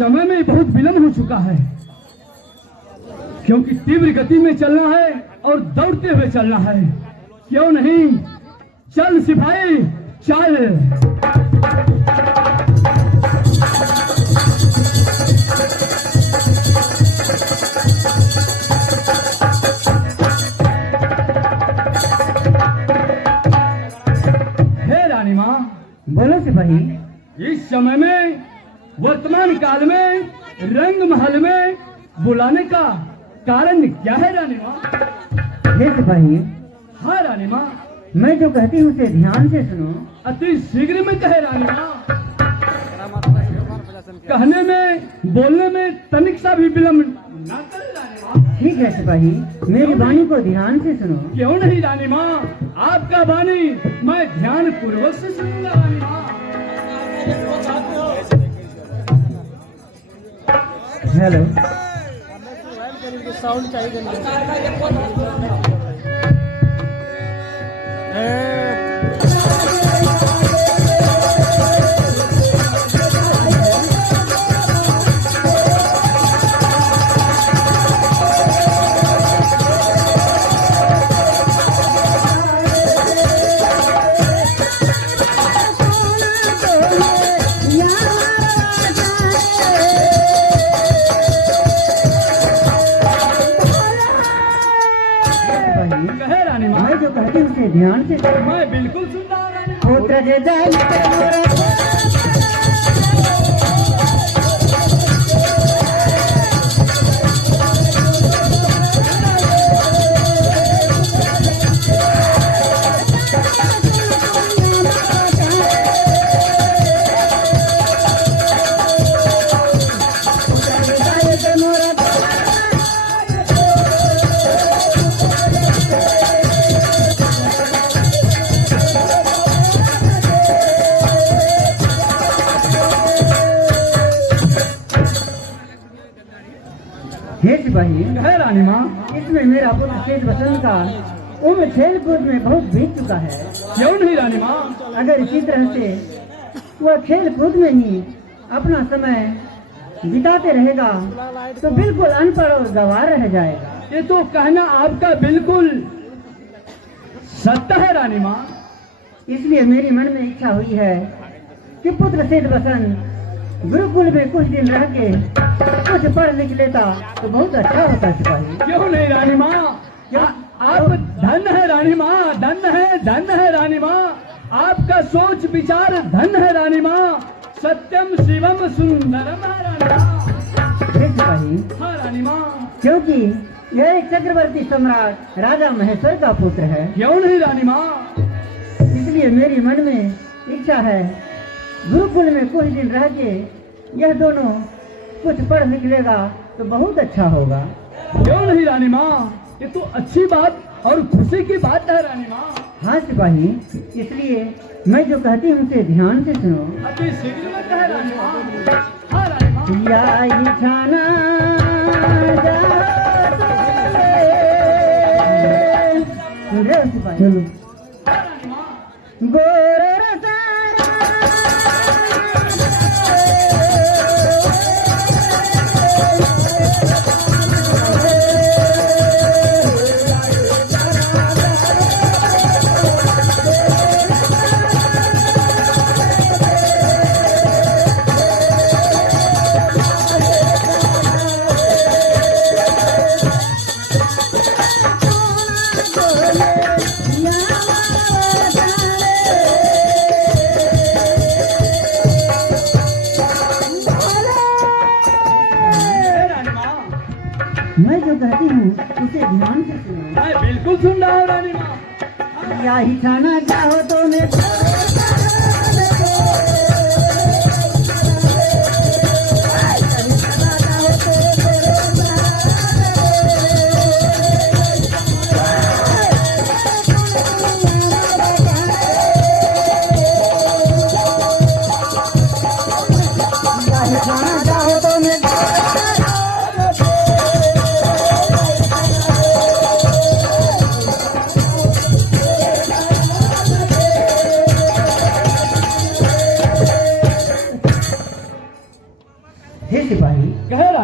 समय में बहुत विलंब हो चुका है, क्योंकि तीव्र गति में चलना है और दौड़ते हुए चलना है। क्यों नहीं, चल सिपाही चल। हे रानी माँ। बोलो सिपाही। इस समय में, वर्तमान काल में, रंग महल में बुलाने का कारण क्या है रानी माँ? हे सिपाही। हाँ रानी माँ। मैं जो कहती हूँ उसे ध्यान से सुनो। अति शीघ्र में कहे रानी माँ। कहने में, बोलने में तनिक सा भी विलंब ना करे रानी माँ। ठीक है सिपाही, मेरी वाणी को ध्यान से सुनो। क्यों नहीं रानी माँ, आपका वाणी मैं ध्यान पूर्वक से सुनूंगा रानी माँ। हेलो। साउंड चाहिए। कहे रानी माँ। मैं जो कहती हूँ उसे ध्यान से सुनो। मैं बिल्कुल सुन रहा हूँ रानी माँ। पुत्र जे दल पे मोरा हे सिपाही। कहे रानी माँ। इसमें मेरा पुत्र शेष बसंत का उम्र खेल कूद में बहुत बीत चुका है। क्यों नहीं रानी माँ? अगर इसी तरह से वह खेल कूद में ही अपना समय बिताते रहेगा तो बिल्कुल अनपढ़ और गंवार रह जाएगा। ये तो कहना आपका बिल्कुल सत्य है रानी माँ। इसलिए मेरी मन में इच्छा हुई है कि पुत्र शेष बसंत गुरुकुल में कुछ दिन रह के कुछ पढ़ लिख लेता तो बहुत अच्छा होता सिपाही। क्यों नहीं रानी माँ? आप धन है रानी माँ, धन है रानी माँ। आपका सोच विचार धन है रानी माँ। सत्यम शिवम सुंदरम है रानी माँ। हे सिपाही। हाँ रानी माँ। क्योंकि यह एक चक्रवर्ती सम्राट राजा महेश्वर का पुत्र है। क्यों नहीं रानी माँ? इसलिए मेरी मन में इच्छा है गुरुकुल में कुछ दिन रह के यह दोनों कुछ पढ़ लिख लेगा तो बहुत अच्छा होगा। क्यों नहीं रानी माँ? ये तो अच्छी बात और खुशी की बात है रानी माँ। हाँ सिपाही, इसलिए मैं जो कहती हूँ उसे ध्यान से सुनो। अति शीघ्र में कहे रानी माँ। हाँ रानी माँ। या ही छाना सुन रहे हो सिपाही? हाँ रानी माँ। गोर मैं जो कहती हूँ उसे ध्यान से सुनो। मैं बिल्कुल सुन रहा हूँ रानी माँ। या ही खाना चाहो तो मैं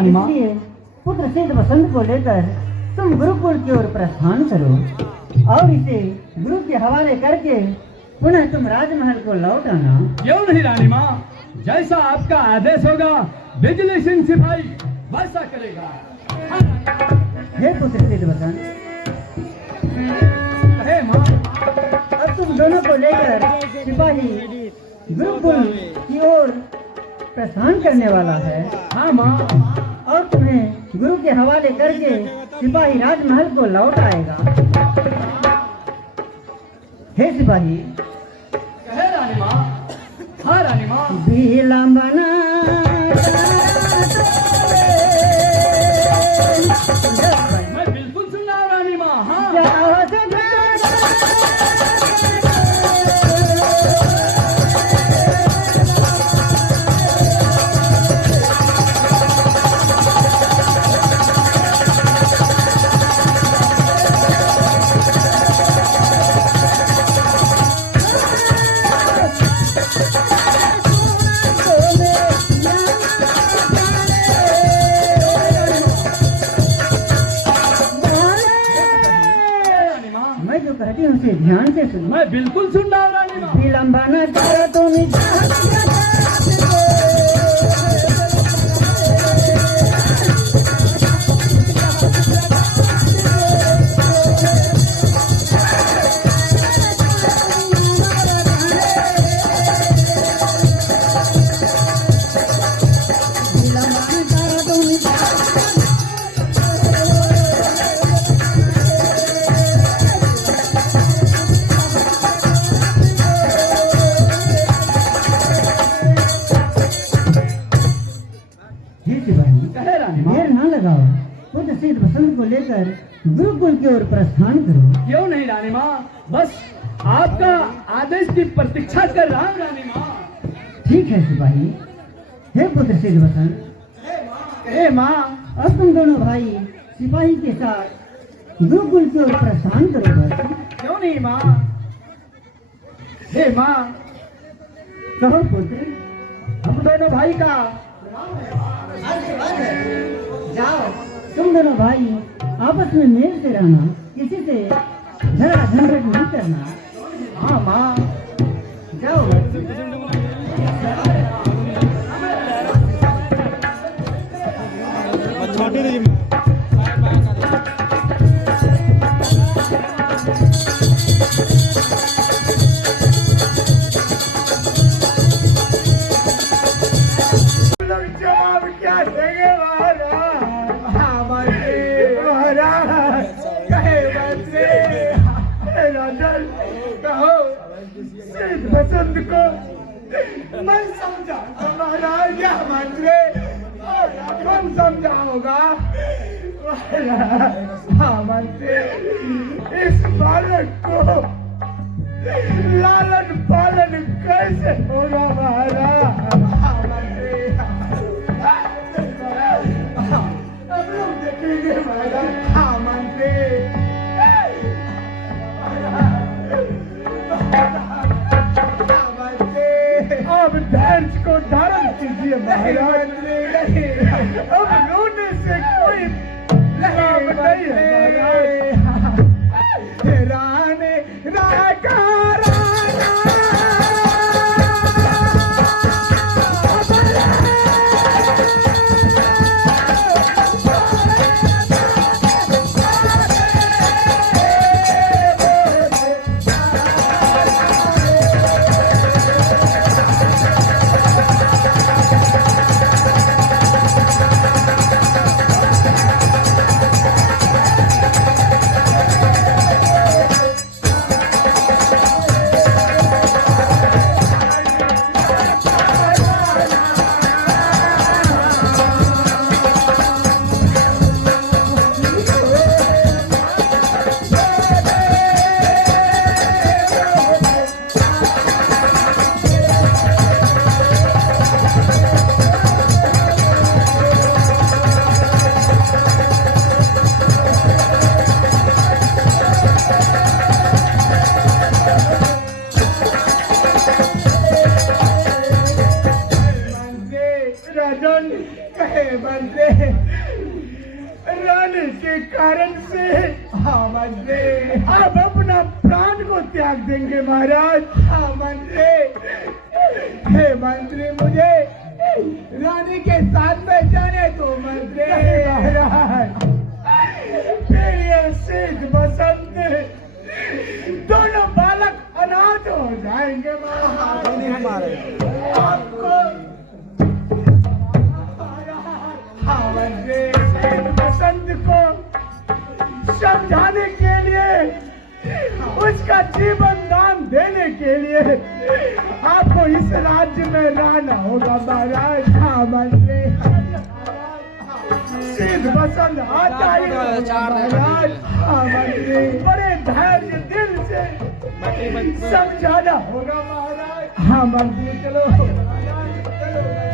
रानी माँ। इसलिए पुत्र सिद्ध वसंत को लेकर तुम गुरुकुल की ओर प्रस्थान करो और इसे गुरु के हवाले करके पुनः तुम राजमहल को लौट आना। क्यों नहीं रानी माँ, जैसा आपका आदेश होगा बिजली सिंह सिपाही वैसा करेगा। हे पुत्र सिद्ध वसंत, हे माँ, अब तुम दोनों को लेकर सिपाही गुरुकुल की ओर प्रस्थान करने वाला है। हाँ माँ, और तुम्हें गुरु के हवाले करके सिपाही राजमहल को लौट आएगा। हे सिपाही, कहे रानी माँ। हाँ रानी माँ। विलंबना मैं बिल्कुल सुन रहा हूँ रानी माँ। हाँ मैं जो कहती हूँ उसे ध्यान से सुनो। मैं बिल्कुल सुन रहा हूँ रानी माँ। विलंबना करो तुम कहे रानी माँ। देर ना लगाओ, पुत्र सिद्ध वसंत को लेकर गुरुकुल की ओर प्रस्थान करो। क्यों नहीं रानी माँ, बस आपका आदेश की प्रतीक्षा कर रहा हूँ रानी माँ। ठीक है सिपाही। हे पुत्र सिद्ध वसंत, हे माँ, अब तुम दोनों भाई सिपाही के साथ गुरुकुल की ओर प्रस्थान करो। बस क्यों नहीं माँ। हे माँ, कहो पुत्र। हम दोनों भाई का जाओ, तुम दोनों भाई आपस में मेल से रहना, किसी से झगड़ा झंझट नहीं करना। हाँ माँ। जाओ जवाब क्या देंगे महाराज? कहे बच्चे राजन, कहो सिद्ध वसंत को मैं समझा महाराज। क्या मंत्री कौन समझाओगा? हाँ मंत्री, इस बालक को लालन पालन कैसे होगा महाराज? हम लोग देखेंगे महाराज। हाँ मंत्री, अब धैर्य को धारण कीजिए महाराज। अब रोने से कोई लाभ नहीं है। रानी राका राजन, कहे बंदे रानी के कारण से हाँ मंत्री आप अपना प्राण को त्याग देंगे महाराज। हाँ मंत्री, हे मंत्री मुझे रानी के साथ में जाने दो मंत्री। महाराज फिर ये सिद्ध बसंत दोनों बालक अनाथ हो जाएंगे महाराज। आपको हाँ मंत्री, सिद्ध बसंत को समझाने के लिए उसका जीवन दान देने के लिए आपको इस राज्य में रहना होगा महाराज। हाँ मंत्री, सिद्ध बसंत आता ही महाराज। हाँ मंत्री, बड़े धैर्य दिल से समझाना होगा महाराज। हाँ मंत्री, चलो महाराज, चलो।